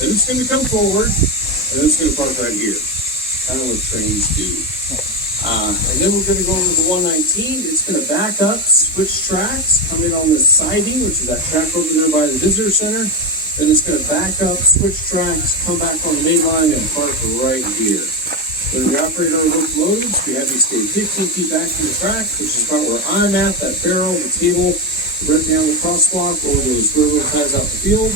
Then it's going to come forward, and then it's going to park right here. Kind of what trains do. And then we're going to go over to the 119. It's going to back up, switch tracks, come in on the siding, which is that track over there by the visitor center. Then it's going to back up, switch tracks, come back on the main line, and park right here. When we operate our locomotives, we have these stay 15 feet back from the track, which is about where I'm at, that barrel, the table, right down the crosswalk, over those railroad ties out the field.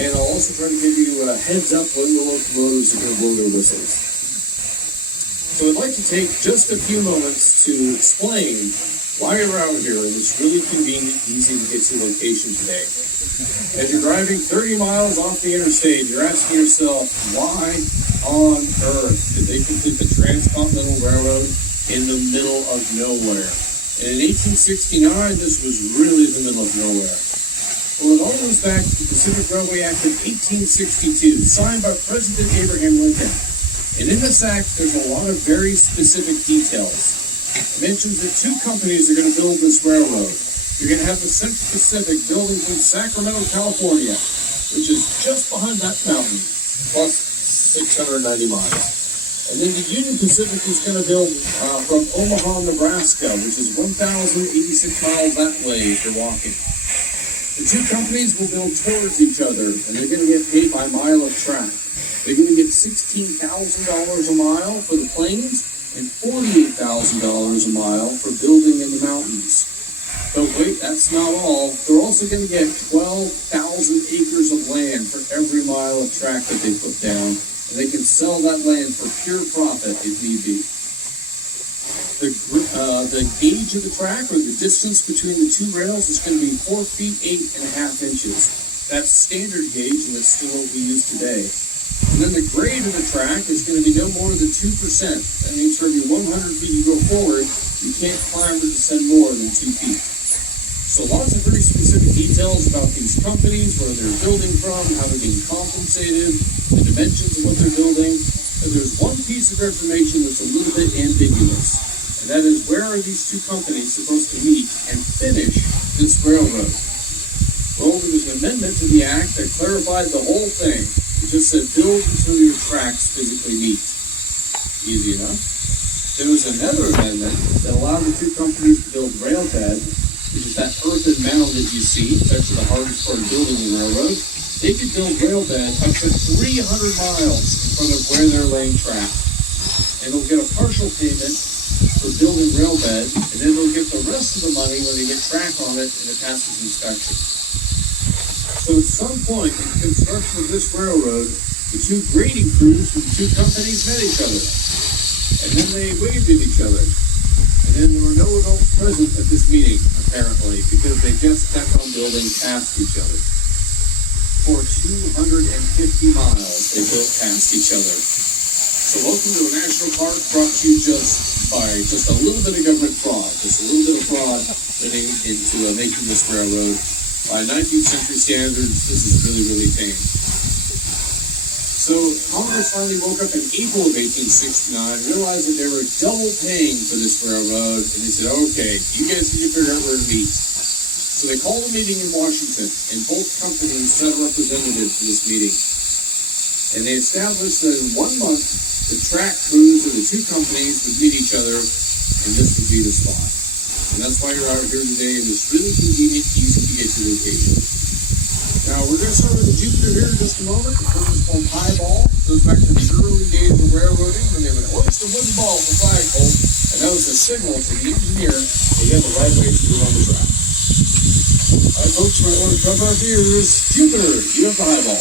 And I'll also try to give you a heads up when the locomotives are going to blow their whistles. So I'd like to take just a few moments to explain why you're out here in this really convenient, easy to get to location today. As you're driving 30 miles off the interstate, you're asking yourself, why on earth did they complete the transcontinental railroad in the middle of nowhere? And in 1869, this was really the middle of nowhere. Well, it all goes back to the Pacific Railway Act of 1862, signed by President Abraham Lincoln. And in this act, there's a lot of very specific details. It mentions that two companies are going to build this railroad. You're going to have the Central Pacific building from Sacramento, California, which is just behind that mountain, plus 690 miles. And then the Union Pacific is going to build from Omaha, Nebraska, which is 1,086 miles that way if you're walking. The two companies will build towards each other, and they're going to get paid by mile of track. They're going to get $16,000 a mile for the plains and $48,000 a mile for building in the mountains. But wait, that's not all. They're also going to get 12,000 acres of land for every mile of track that they put down, and they can sell that land for pure profit if need be. The gauge of the track, or the distance between the two rails, is going to be 4 feet 8.5 inches. That's standard gauge, and that's still what we use today. And then the grade of the track is going to be no more than 2%. That means for every 100 feet you go forward, you can't climb or descend more than 2 feet. So lots of very specific details about these companies, where they're building from, how they're being compensated, the dimensions of what they're building. And there's one piece of information that's a little bit ambiguous, and that is, where are these two companies supposed to meet and finish this railroad? Well, there was an amendment to the act that clarified the whole thing. It just said, build until your tracks physically meet. Easy enough. There was another amendment that allowed the two companies to build rail bed, which is that earthen mound that you see. It's actually the hardest part of building the railroad. They could build rail bed up to 300 miles in front of where they're laying track. And they'll get a partial payment for building rail bed, and then they'll get the rest of the money when they get track on it and it passes inspection. So at some point in the construction of this railroad, the two grading crews from the two companies met each other. And then they waved at each other. And then there were no adults present at this meeting, apparently, because they just kept on building past each other. For 250 miles, they built past each other. So welcome to a national park brought to you just by just a little bit of government fraud. Just a little bit of fraud that into making this railroad. By 19th century standards, this is really, really tame. So Congress finally woke up in April of 1869, realized that they were double paying for this railroad, and they said, okay, you guys need to figure out where to meet. So they called a meeting in Washington, and both companies sent a representative to this meeting. And they established that in 1 month, the track crews of the two companies would meet each other, and this would be the spot. And that's why you're out here today in this really convenient, easy to get to location. Now, we're going to start with the Jupiter here in just a moment. The term is called highball. It goes back to the early days of railroading when they would hoist a wooden ball for flagpole, and that was a signal to the engineer that you have the right way to move on the track. All right, folks, you might want to cover our ears. Jupiter, you have the highball.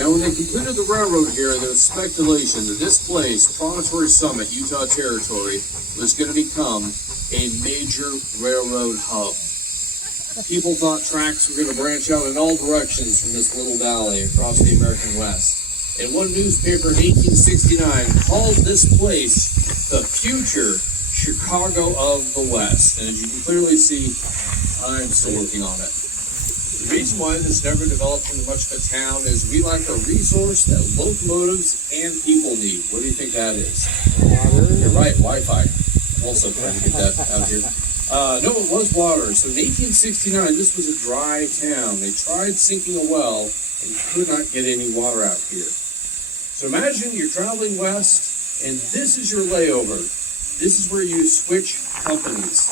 Now, when they completed the railroad here, there was speculation that this place, Promontory Summit, Utah Territory, was going to become a major railroad hub. People thought tracks were going to branch out in all directions from this little valley across the American West. And one newspaper in 1869 called this place the future Chicago of the West. And as you can clearly see, I'm still working on it. The reason why this never developed into much of a town is we lack a resource that locomotives and people need. What do you think that is? Water. You're right, Wi-Fi. I'm also trying to get that out here. No, it was water. So in 1869, this was a dry town. They tried sinking a well and could not get any water out here. So imagine you're traveling west, and this is your layover. This is where you switch companies.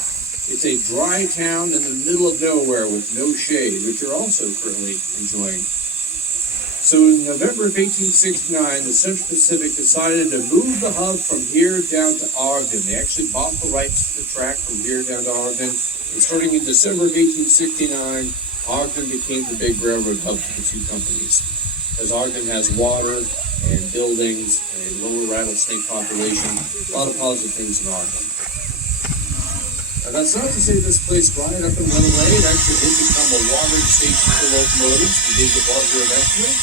It's a dry town in the middle of nowhere with no shade, which you're also currently enjoying. So in November of 1869, the Central Pacific decided to move the hub from here down to Ogden. They actually bought the rights to the track from here down to Ogden. And starting in December of 1869, Ogden became the big railroad hub for the two companies. Because Ogden has water and buildings and a lower rattlesnake population, a lot of positive things in Ogden. Now that's not to say this place dried up and went away. It actually did become a watering station for locomotives. We did get water eventually.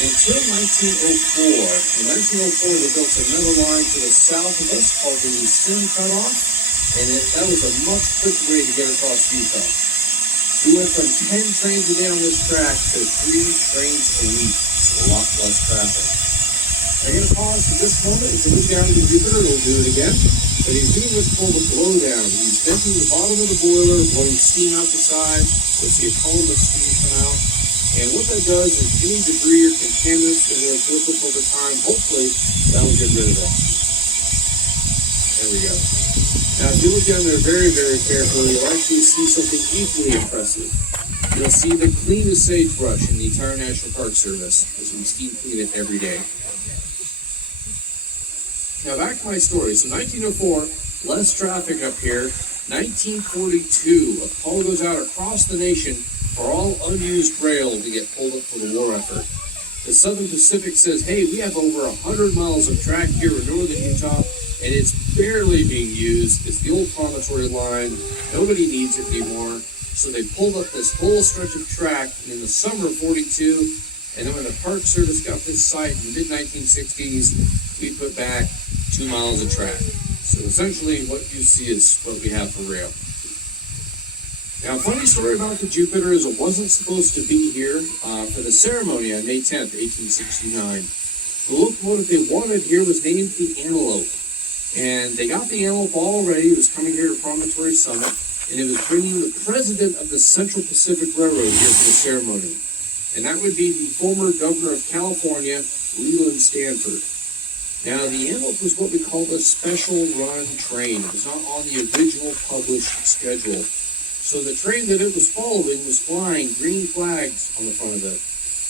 Until 1904. In 1904, they built another line to the south of us called the Sim Cutoff, and that was a much quicker way to get across Utah. We went from 10 trains a day on this track to 3 trains a week, so a lot less traffic. I'm going to pause for this moment. If you look down at the Jupiter, it'll do it again. But he's doing what's called a blowdown. He's venting the bottom of the boiler, blowing steam out the side. You'll see a column of steam come out. And what that does is any debris or contaminants that are built up over time, hopefully, that will get rid of it. There we go. Now, if you look down there very, very carefully, you'll actually see something equally impressive. You'll see the cleanest sagebrush in the entire National Park Service, because we steam clean it every day. Now back to my story. So 1904, less traffic up here. 1942, a call goes out across the nation for all unused rail to get pulled up for the war effort. The Southern Pacific says, hey, we have over 100 miles of track here in northern Utah, and it's barely being used. It's the old Promontory line. Nobody needs it anymore. So they pulled up this whole stretch of track in the summer of 42, and then when the Park Service got this site in the mid-1960s, we put back 2 miles of track. So essentially what you see is what we have for rail. Now, a funny story about the Jupiter is it wasn't supposed to be here for the ceremony on May 10th, 1869. The locomotive they wanted here was named the Antelope. And they got the Antelope all ready. It was coming here to Promontory Summit. And it was bringing the president of the Central Pacific Railroad here for the ceremony. And that would be the former governor of California, Leland Stanford. Now, the Antelope was what we call a special run train. It was not on the original published schedule. So the train that it was following was flying green flags on the front of it.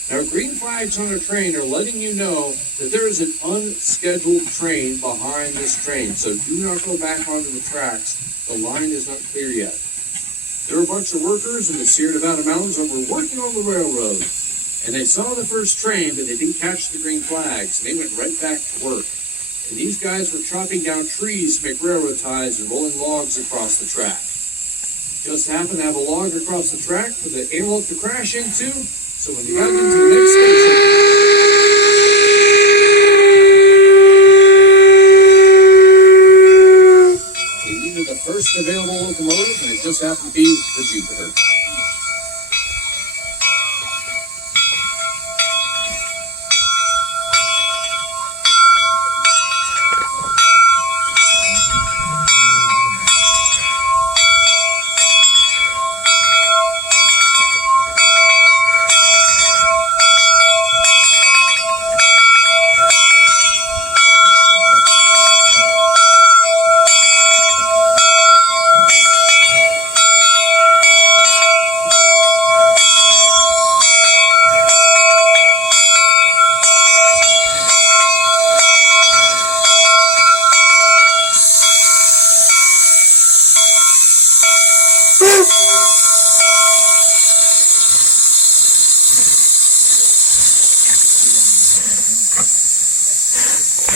Now, green flags on a train are letting you know that there is an unscheduled train behind this train. So do not go back onto the tracks. The line is not clear yet. There were a bunch of workers in the Sierra Nevada mountains that were working on the railroad. And they saw the first train, but they didn't catch the green flags. And they went right back to work. And these guys were chopping down trees to make railroad ties and rolling logs across the track. Just happened to have a log across the track for the Antelope to crash into. So when they got into the next station, they needed the first available locomotive, and it just happened to be the Jupiter.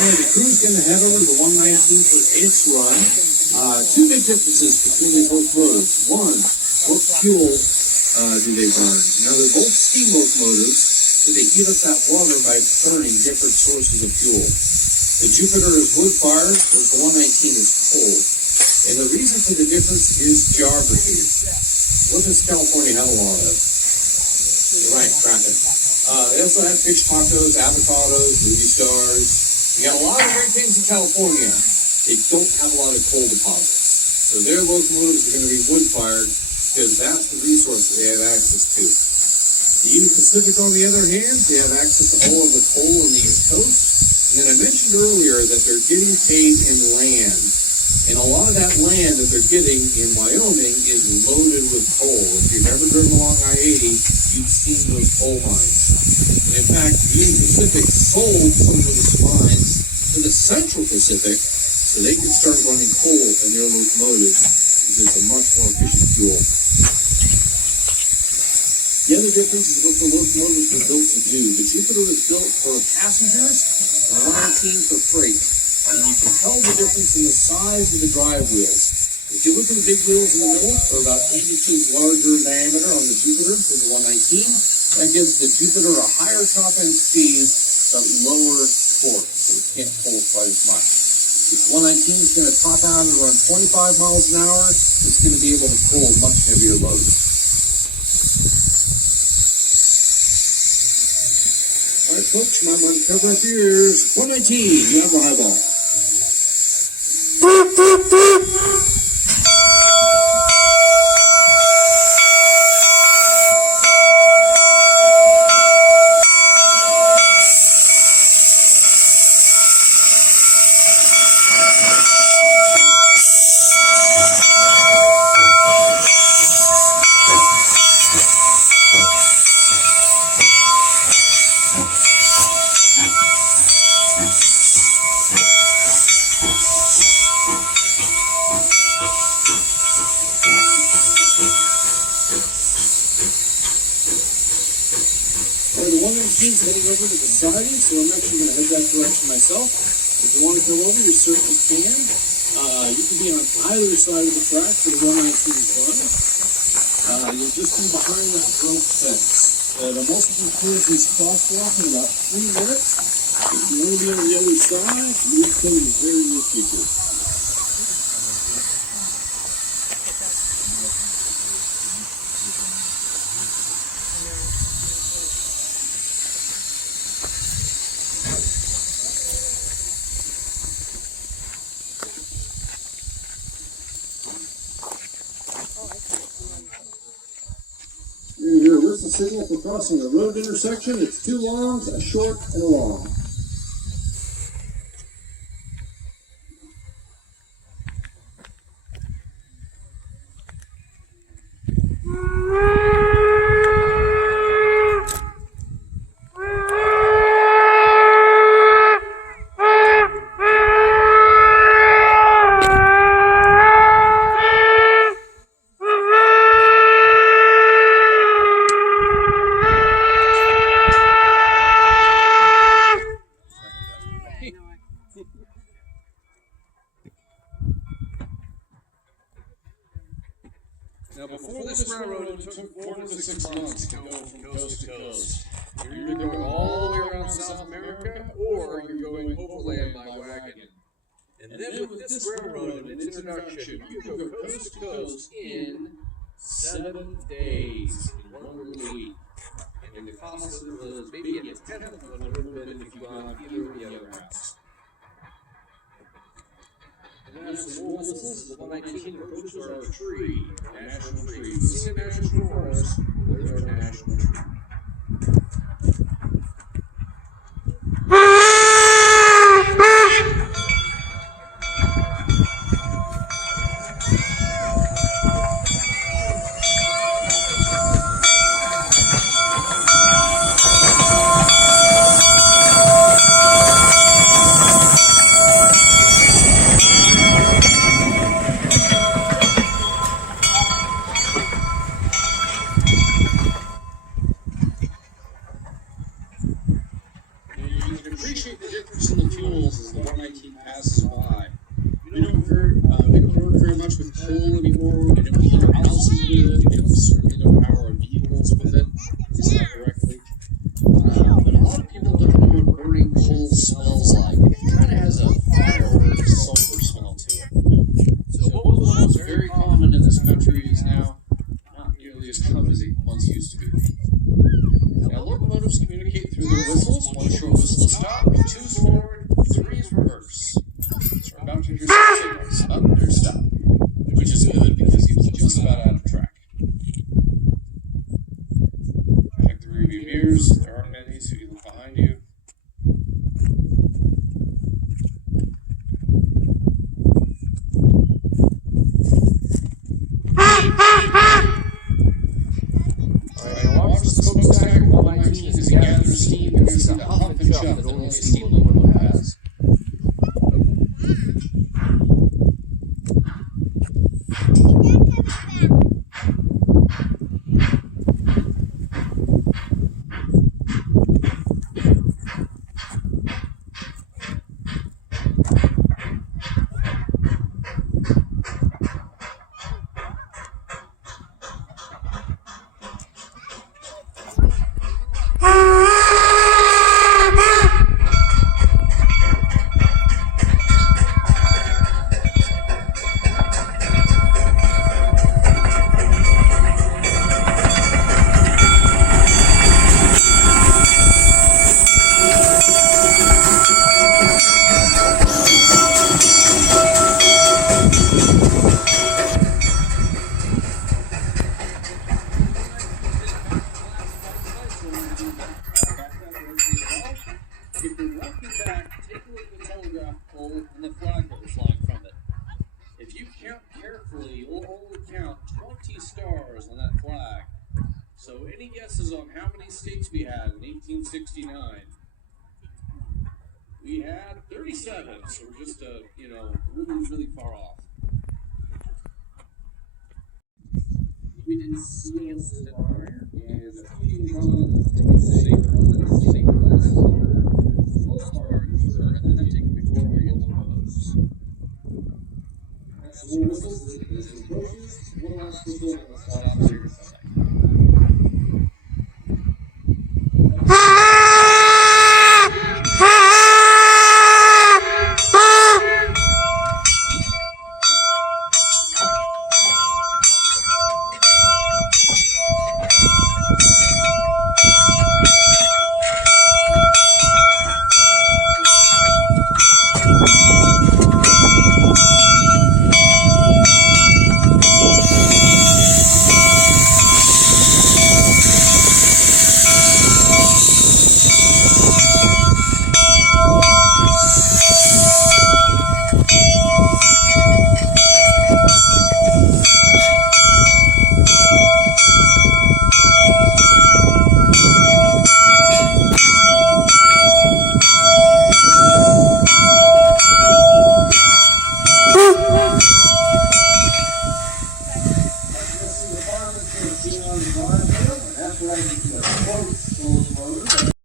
The crew's going to head over to the 119 for its run. Two big differences between these locomotives. One, what fuel do they burn? Now, they're both steam locomotives, but they heat up that water by burning different sources of fuel. The Jupiter is wood-fired, whereas the 119 is coal. And the reason for the difference is geography. What does California have a lot of? You're right, traffic. They also have fish tacos, avocados, movie stars. We got a lot of great things in California. They don't have a lot of coal deposits. So their locomotives are going to be wood-fired because that's the resource that they have access to. The Union Pacific, on the other hand, they have access to all of the coal on the East Coast. And then I mentioned earlier that they're getting paid in land. And a lot of that land that they're getting in Wyoming is loaded with coal. If you've ever driven along I-80, you've seen those coal mines. And in fact, the Union Pacific sold some of those mines to the Central Pacific so they could start running coal in their locomotives because it's a much more efficient fuel. The other difference is what the locomotives were built to do. The Jupiter was built for passengers, and the 119 for freight. And you can tell the difference in the size of the drive wheels. If you look at the big wheels in the middle, they're about 8 inches larger in diameter on the Jupiter than the 119. That gives the Jupiter a higher top-end speed, but lower torque, so it can't pull quite as much. If the 119 is going to top out at around 25 miles an hour, it's going to be able to pull much heavier loads. All right, folks, you might want to cover up your ears. 119, you have the highball. Heading over to the siding, so I'm actually going to head that direction myself. If you want to come over, you certainly can. You can be on either side of the track for the 119 run. You'll just be behind that rope fence. I'm also going to close this crosswalk in about 3 minutes. If you want to be on the other side, you will come in the very near future. Here's the signal for crossing a road intersection. It's 2 longs, a short, and a long. Now, before this railroad, it took 4 to 6 months to go from coast to coast. You're either going all the way around South America, or you're going overland by wagon. And then with this railroad and its introduction, you can go coast to coast in 7 days, in 1 week. And the cost of it was maybe a tenth of what it would have been if you gone either of the other routes. And as the more whistles, the 119 approaches our tree, our national tree. We've seen the national forest, there's our national tree. Appreciate the difference in the fuels as the 119 passes by. We don't work very much with coal anymore. We don't heat our houses with it. We certainly don't power our vehicles with it. It's not directly. But a lot of people don't know what burning coal smells like. It kind of has a firework sulfur smell to it. So what was very common in this country is now not nearly as common as it once used to be. Now, locomotives communicate through their whistles. One short whistle is stop, two is forward, three is reverse. So we're about to hear some signals. Up, there's stop. Which is good because he was just about out of track. Check the rearview mirrors. There aren't many, so you look behind you. Watch the smokestack of 119 as it gathers steam. You're going to see the huff and chuff that only a steam locomotive has. If you're walking back, take a look at the telegraph pole and the flag that was flying from it. If you count carefully, you'll only count 20 stars on that flag. So any guesses on how many states we had in 1869? We had 37, so we're just, really far off. We didn't see it and a few